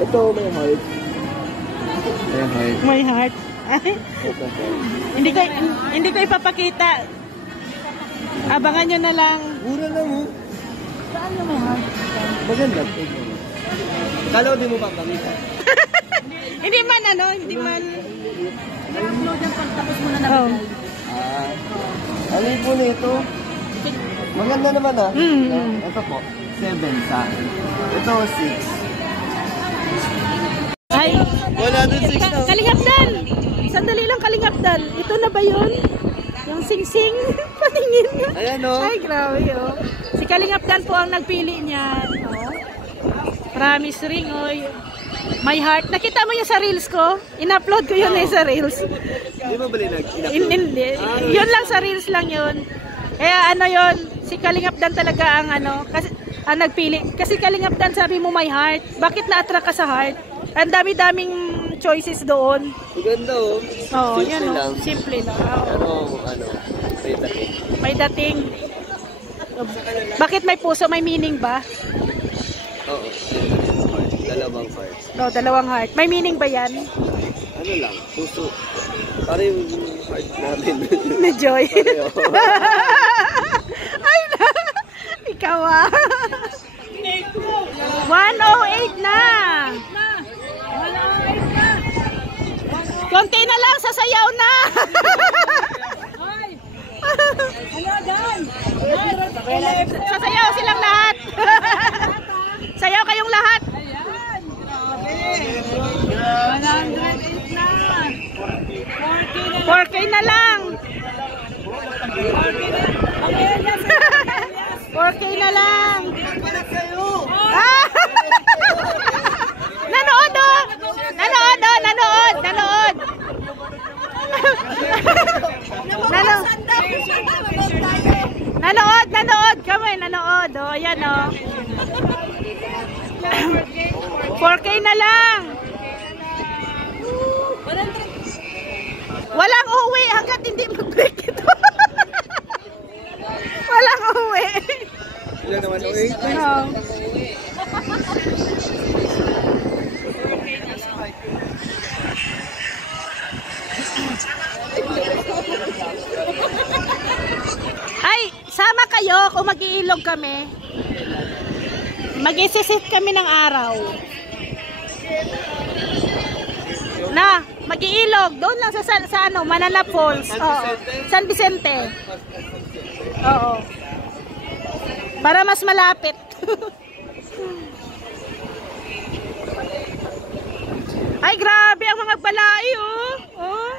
Ito, may heart. May heart. May heart. Ay, Ito, hindi ko ipapakita. Abangan nyo na lang. mura lang mo. Saan yung may heart? Maganda. Kala ko di mo papakita. Hindi man ano, hindi man. I-upload yung pagtapos mo na nabigay. Ano po nito? Maganda naman ah. Ito po, 7 sa akin. Ito, 6. Ay, Wala doon 6 na. Kalingapdan! Sandali lang, Kalingapdan. Ito na ba yun? Yung sing-sing? Patingin niya. Ayan o. Ay, grabe oh. Si Kalingapdan po ang nagpili niyan. Oh. Promise ring, oh. My heart. Nakita mo yung sa reels ko? In-upload ko yun sa reels. Hindi mo ba in-upload? Hindi. Yun lang sa reels lang yun. Kaya ano yun, si Kalingapdan talaga ang ano, kasi ang nagpili. Kasi Kalingapdan sabi mo my heart. Bakit na-attract ka sa heart? Ang dami-daming choices doon. Maganda oh. Oo, Simple yan lang. Simple lang. Pero ano, may dating. May dating. Bakit may puso? May meaning ba? Oo. Dalawang heart. No, dalawang heart. May meaning ba yan? Ano lang, puso. Para yung heart namin. Na joy. Pareho. Ay na. Ikaw ah. 108 na. Konti na lang, sasayaw na. Sasayaw silang lahat. Sayaw kayong lahat. 4K na lang. 4K na lang. Ah! Nanood oh. Nanood oh. Nanood. Nanood. Nanood. Nanood kami. Nanood oh. Ayan oh. 4K na lang. Walang uwi hanggat hindi mag-break ito. Walang uwi. Ilan naman okay? Ay, sama kayo kung mag-iilog kami. Mag-isisit kami ng araw. Na, mag-iilog doon lang sa ano, Manala Falls. Oo. San Vicente. Oo. Para mas malapit. Ay, grabe ang mga balai oh. Oh.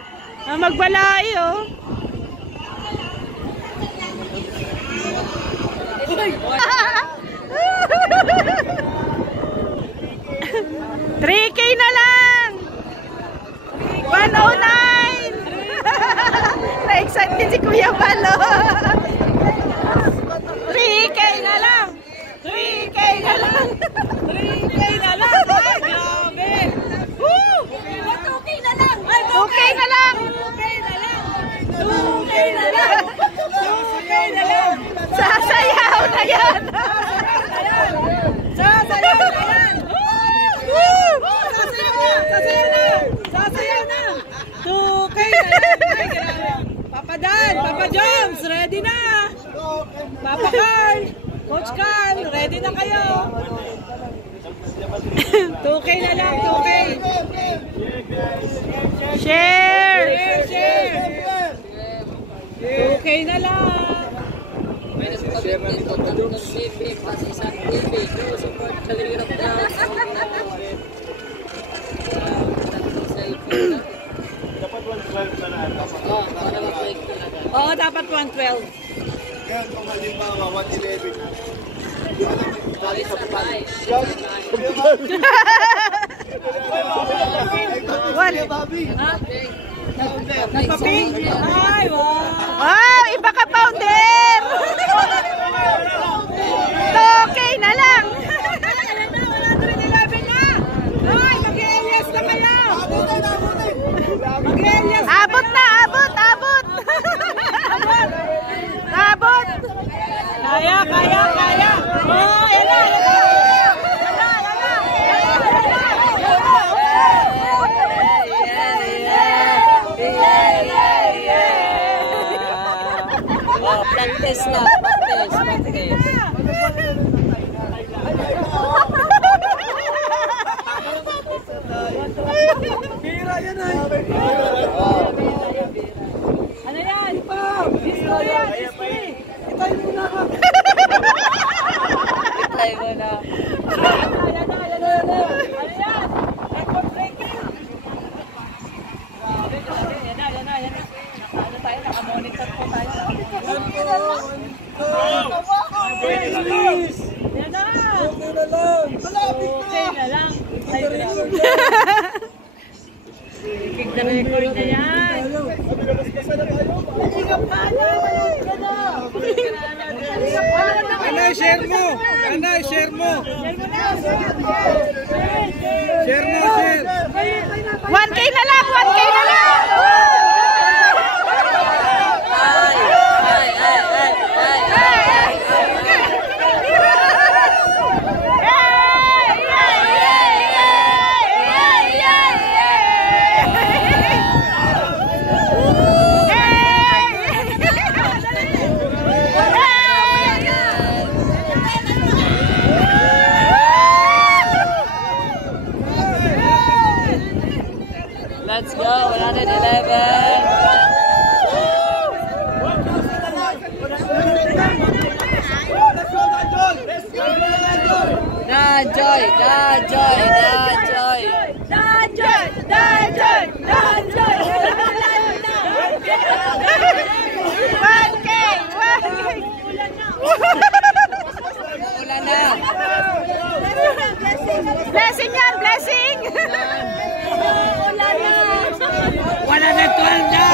Ang magbalai oh. $3K na lang. 109. Na-excite din si Kuya Palo. 3K na lang. 3K na lang. 3K na lang. Ay, grabe. Woo! 2K na lang. 2K na lang. 2K na lang. 2K na lang. Sasayaw na yan. Sasayaw na yan. Woo! Sasayaw na. Sasayaw na. 2K na lang. Papa Dan, Papa Joms, ready na. Papa Carl, Coach Carl, ready na kayo. 2K na lang, 2K. Share. 2K na lang. Oo, dapat 112. Kaya kung halimbawa 111. Nagpa-pink? Ay, wow. Wow, iba ka powder. 2K na lang. 111 na. Ay, mag-elias na kayo. Mag-elias. Abot na, abot. Abot. Kaya. Oh, yan na. Record na yan. Anay, share mo! Anay, share mo! Share mo, share! 1K na lang! 1K na lang! Let's go, 111. Danjoy, Danjoy, Danjoy. Danjoy! Danjoy! Danjoy! 1K! 1K! Ulan na. Blessing yan! Blessing! 112 na.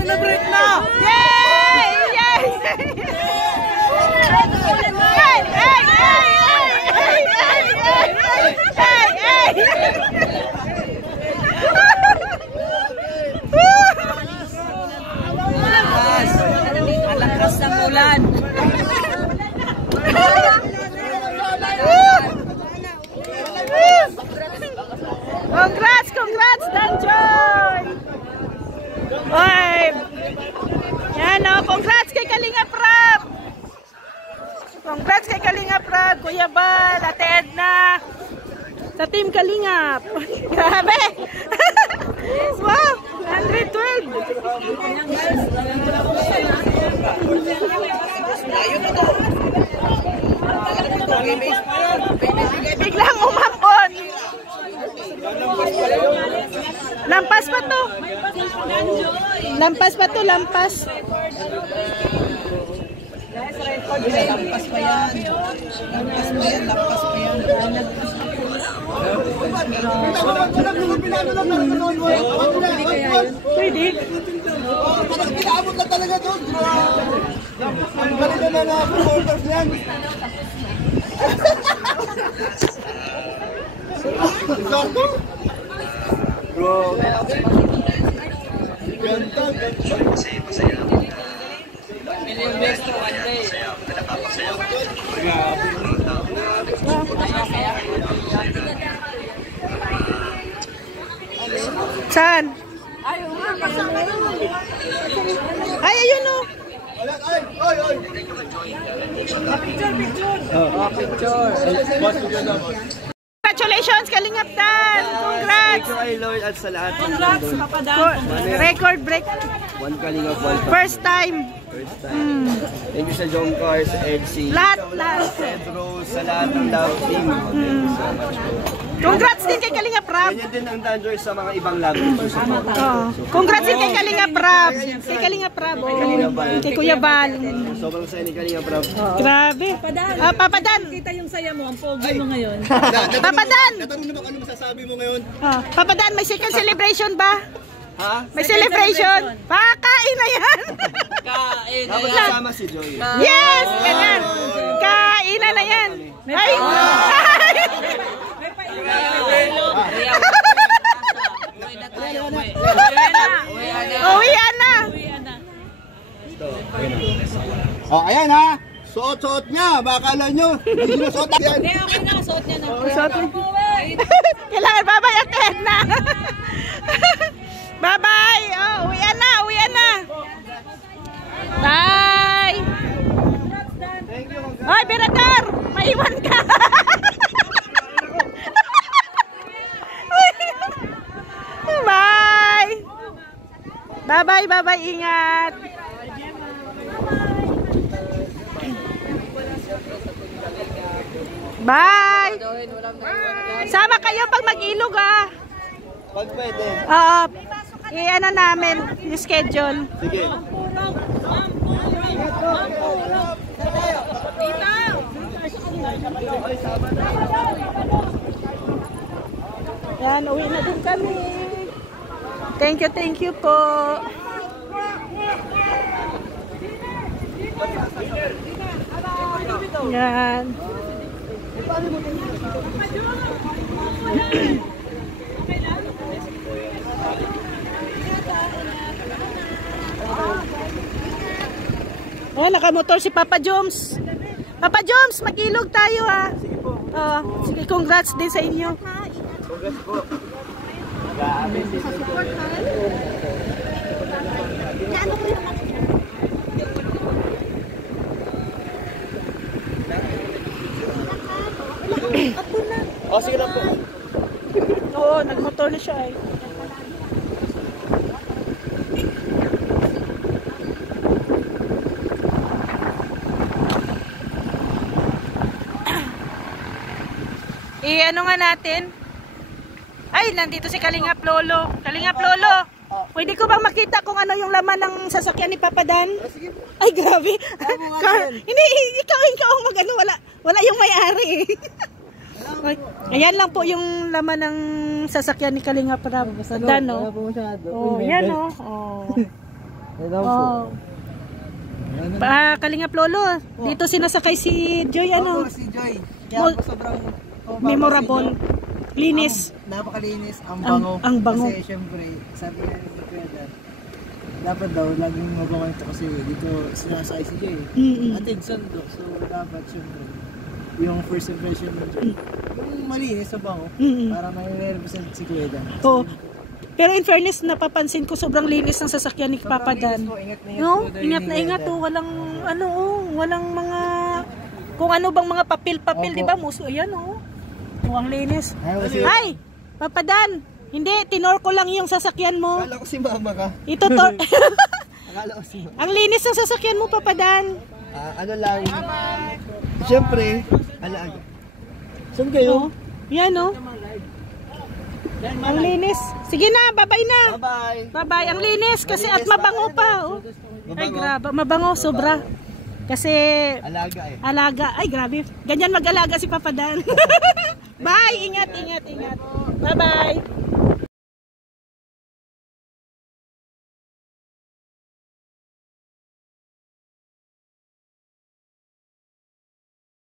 112. Malakas ng ulan. Congrats! Congrats, Danjoy! Oy! Yan o, congrats kay Kalinga Prab! Congrats kay Kalinga Prab, Kuya Bal, Ate Edna, sa Team Kalingap. Grabe! Wow! 112! Biglang umapon! Lampas pa to! Lampas pa to, lampas! Lampas pa yan. Lampas pa yan. Lampas pa yan. Pwede? Pinaabot na talaga doon. Ang galing na mga promoters yan. Sakto? Bro. Ganda. Million best to one day. Saan? Ay, ayun o. Congratulations, Kalingap Dan! Congrats! Thank you kay Lord at sa lahat. Congrats, Papa Dan! Record break. One Kalingap, one First time. First time. Thank you sa John Car, sa Elsie. Lahat. Pedro, sa lahat ng love team. Thank you so much. Congrats din kay Kalingap Rab. Ganyan din ang Danjoy sa mga ibang languages. Congrats din kay Kalingap Rab. Kay Kalingap Rab. Kay Kuya Bal. Sobrang saya ni Kalingap Rab. Grabe. Papa Dan. Kita yung saya mo, ang pogi mo ngayon. Papa Dan. Natanong naman ano masasabi mo ngayon? Papa Dan, may second celebration ba? Ha? May celebration. Pakain na yan. Kain na Dapat yan. kasama si Joy. Yes! Ganyan. Kainan na yan. Ay! Uwian na. Oh, ayan ha. Suot-suot niya. Bakala nyo. Hindi nyo suot yan. Okay na, suot niya na. Kailangan babayatin na. Bye-bye, bye-bye. Ingat. Bye. Sama kayo pag mag-ilog ah. Pag pwede. Oo. I-ano namin, yung schedule. Sige. Yan, uwi na din kami. Thank you po. Yan. Oh, nakamotor si Papa Joms. Papa Joms, mag-ilog tayo ha. Oh, sige, congrats din sa inyo. Congrats po. Grabe si Oh, sige lang po. Oo, nagmotor na siya eh. Ano nga natin? Ay, nandito si Kalingap Lolo. Kalingap Lolo, pwede ko bang makita kung ano yung laman ng sasakyan ni Papa Dan? Ay, grabe. Hindi, ikaw ang mag-ano. Wala yung may-ari eh. Ayan lang po yung laman ng sasakyan ni Kalingap Dan, no? Oh, yan, no? Oh. Oh. Kalingap Lolo, dito sinasakay si Joy, ano? Si Joy. Kaya po sobrang memorable. Linis. Napakalinis. Ang bango. Ang bango. Kasi syempre, sabi nga ni Kuya Dan, dapat daw laging mabango ito kasi dito sinasakay si Joy. Atid sundo. So dapat syempre, yung first impression ng Joy, yung malinis sa bango, para may represent si Kuya Dan. Oo. Pero in fairness, napapansin ko sobrang linis ng sasakyan ni Papa Dan. No? Ingat na ingat oh, walang mga kung ano bang mga papel-papel, di ba? Muso, ayan oh. Oh, ang linis. Ay, Papa Dan, hindi, tinor ko lang yung sasakyan mo. Akala ko si mama ka. Ito to. Akala ko si mama. Ang linis ng sasakyan mo, Papa Dan. Ano lang. Siyempre, alaga. Saan kayo? Yan oh. Ang linis. Sige na, bye-bye na. Bye-bye. Bye-bye. Ang linis kasi at mabango pa. Oh. Ay, grabe. Mabango, sobra. Kasi Alaga eh. alaga. Ay, grabe. Ganyan mag-alaga si Papa Dan. Bye. Ingat. Bye-bye.